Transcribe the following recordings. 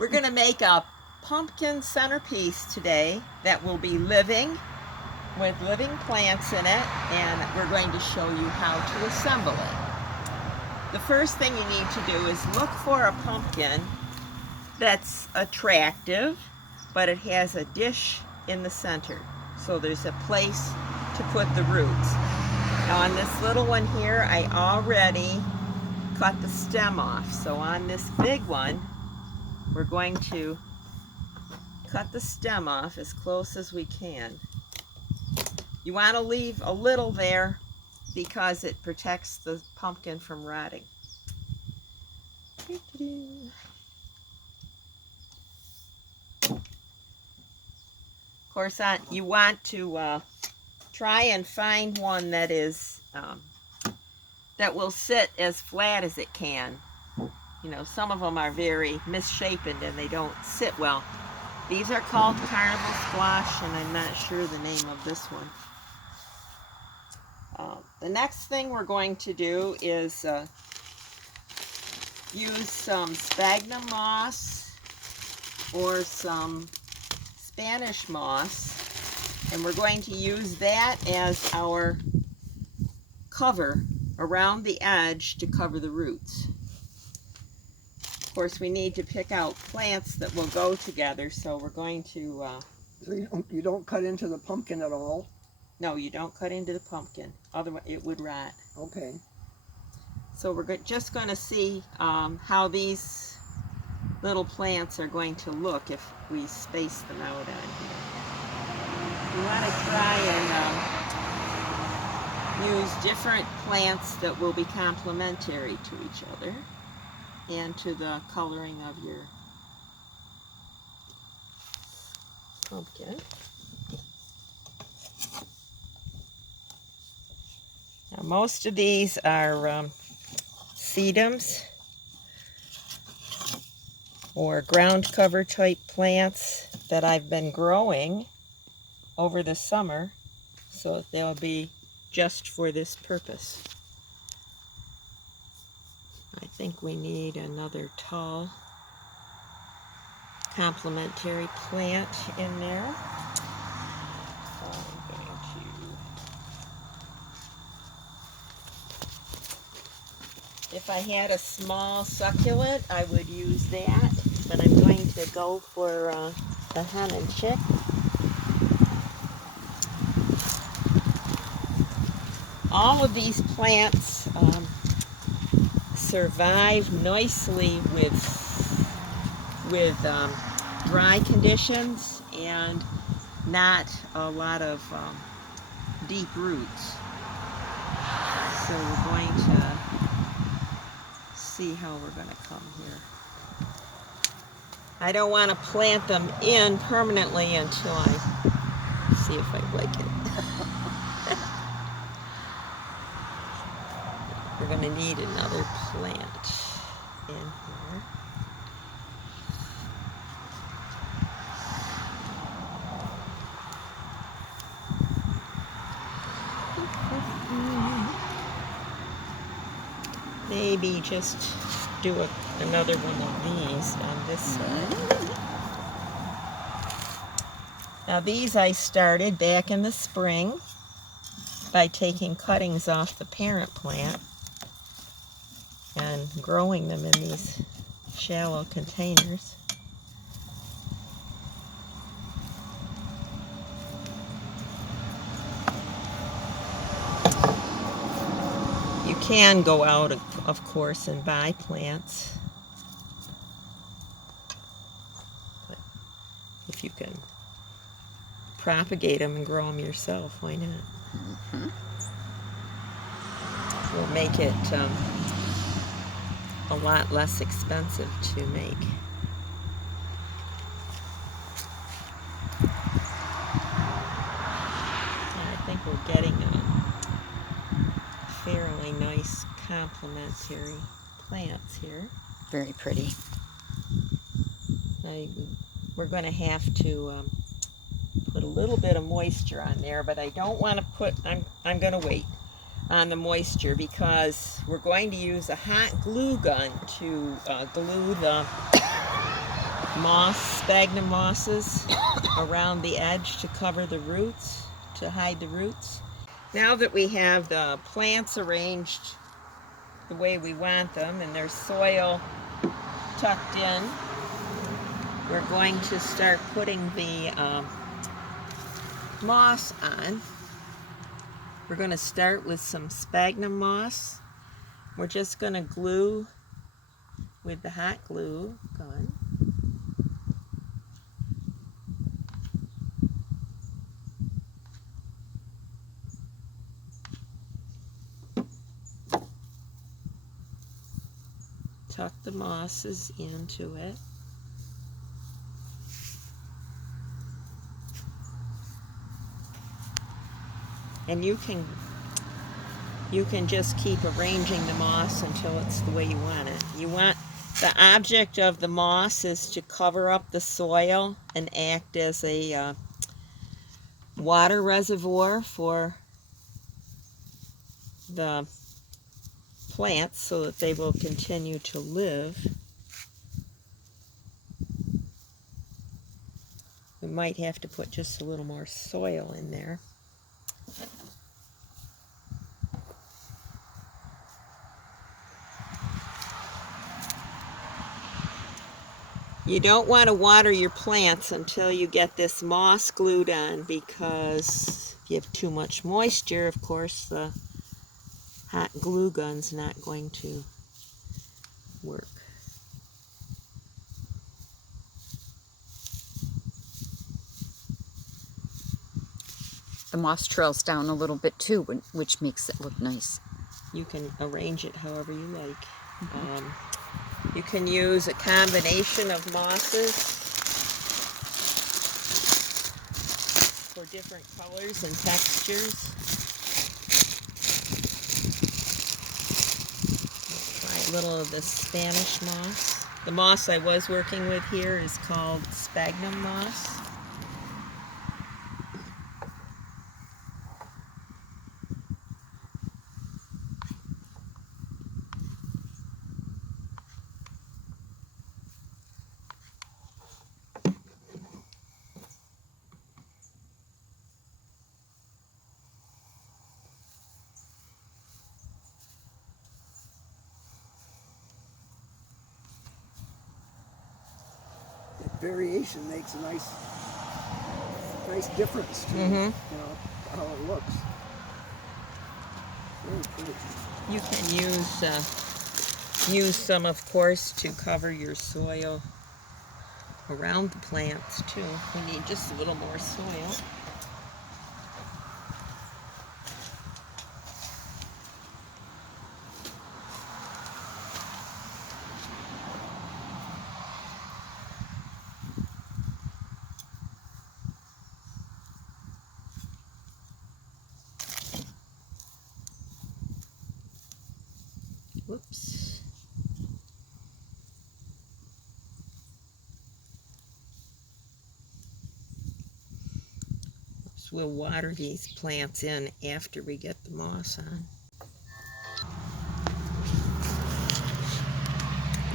We're going to make a pumpkin centerpiece today that will be living with living plants in it, and we're going to show you how to assemble it. The first thing you need to do is look for a pumpkin that's attractive, but it has a dish in the center, so there's a place to put the roots. Now on this little one here, I already cut the stem off, so on this big one we're going to cut the stem off as close as we can. You want to leave a little there because it protects the pumpkin from rotting. Of course, you want to try and find one that is that will sit as flat as it can. You know, some of them are very misshapen and they don't sit well. These are called carnival squash, and I'm not sure the name of this one. The next thing we're going to do is use some sphagnum moss or some Spanish moss, and we're going to use that as our cover around the edge to cover the roots. Of course, we need to pick out plants that will go together, so we're going to... So you don't cut into the pumpkin at all? No, you don't cut into the pumpkin, otherwise it would rot. Okay. So we're just going to see how these little plants are going to look if we space them out on here. You want to try and use different plants that will be complementary to each other and to the coloring of your pumpkin. Now, most of these are sedums or ground cover type plants that I've been growing over the summer, so they'll be just for this purpose. I think we need another tall complementary plant in there. So I'm going to, if I had a small succulent, I would use that, but I'm going to go for the hen and chick. All of these plants survive nicely with dry conditions and not a lot of deep roots. So we're going to see how we're going to come here. I don't want to plant them in permanently until I see if I like it. We're going to need another plant in here. Maybe just do another one of these on this side. Now these I started back in the spring by taking cuttings off the parent plant and growing them in these shallow containers. You can go out, of course, and buy plants, but if you can propagate them and grow them yourself, why not? Will make it a lot less expensive to make. And I think we're getting a fairly nice complementary plants here. Very pretty. We're going to have to put a little bit of moisture on there, but I don't want to put, I'm going to wait on the moisture because we're going to use a hot glue gun to glue the moss, sphagnum mosses around the edge to cover the roots, to hide the roots. Now that we have the plants arranged the way we want them and their soil tucked in, we're going to start putting the moss on. We're going to start with some sphagnum moss. We're just going to glue with the hot glue gun. Tuck the mosses into it. And you can just keep arranging the moss until it's the way you want it. The object of the moss is to cover up the soil and act as a water reservoir for the plants so that they will continue to live. We might have to put just a little more soil in there. You don't want to water your plants until you get this moss glued on, because if you have too much moisture, of course, the hot glue gun's not going to work. The moss trails down a little bit too, which makes it look nice. You can arrange it however you like. You can use a combination of mosses for different colors and textures. Try a little of the Spanish moss. The moss I was working with here is called sphagnum moss. Variation makes a nice difference to how it looks. Very pretty. You can use some, of course, to cover your soil around the plants too. We need just a little more soil. Whoops. So we'll water these plants in after we get the moss on.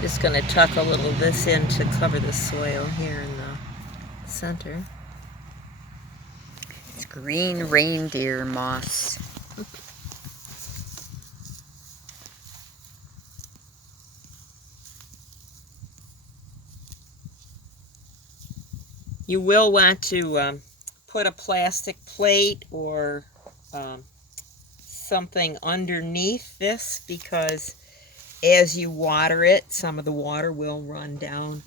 Just going to tuck a little of this in to cover the soil here in the center. It's green reindeer moss. You will want to put a plastic plate or something underneath this, because as you water it, some of the water will run down.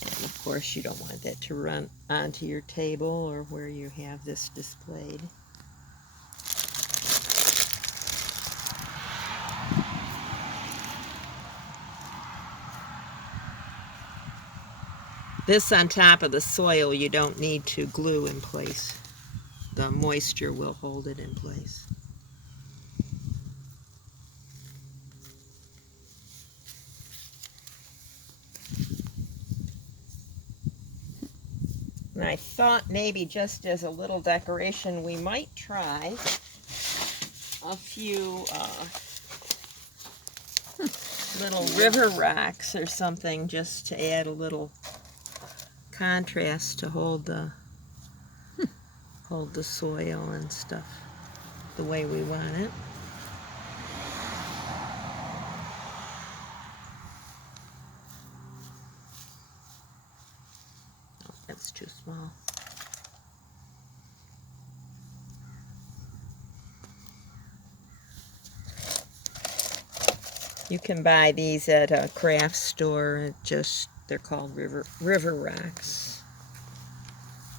And of course, you don't want that to run onto your table or where you have this displayed. This on top of the soil, you don't need to glue in place. The moisture will hold it in place. And I thought maybe just as a little decoration, we might try a few little river rocks or something, just to add a little contrast to hold the soil and stuff the way we want it. Oh, that's too small. You can buy these at a craft store. They're called river rocks.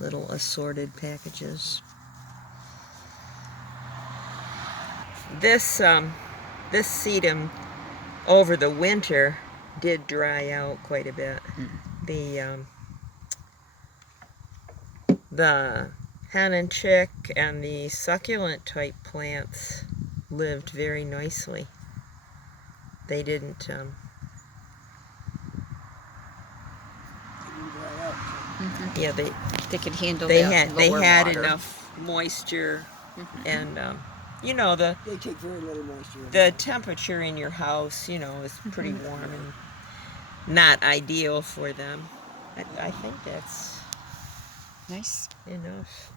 Little assorted packages. This sedum over the winter did dry out quite a bit. The hen and chick and the succulent type plants lived very nicely. They didn't Dry out. yeah, They could handle they that had lower water. enough moisture, and you know, They take very little moisture. the temperature in your house, you know, is pretty warm and not ideal for them. I think that's Nice. enough.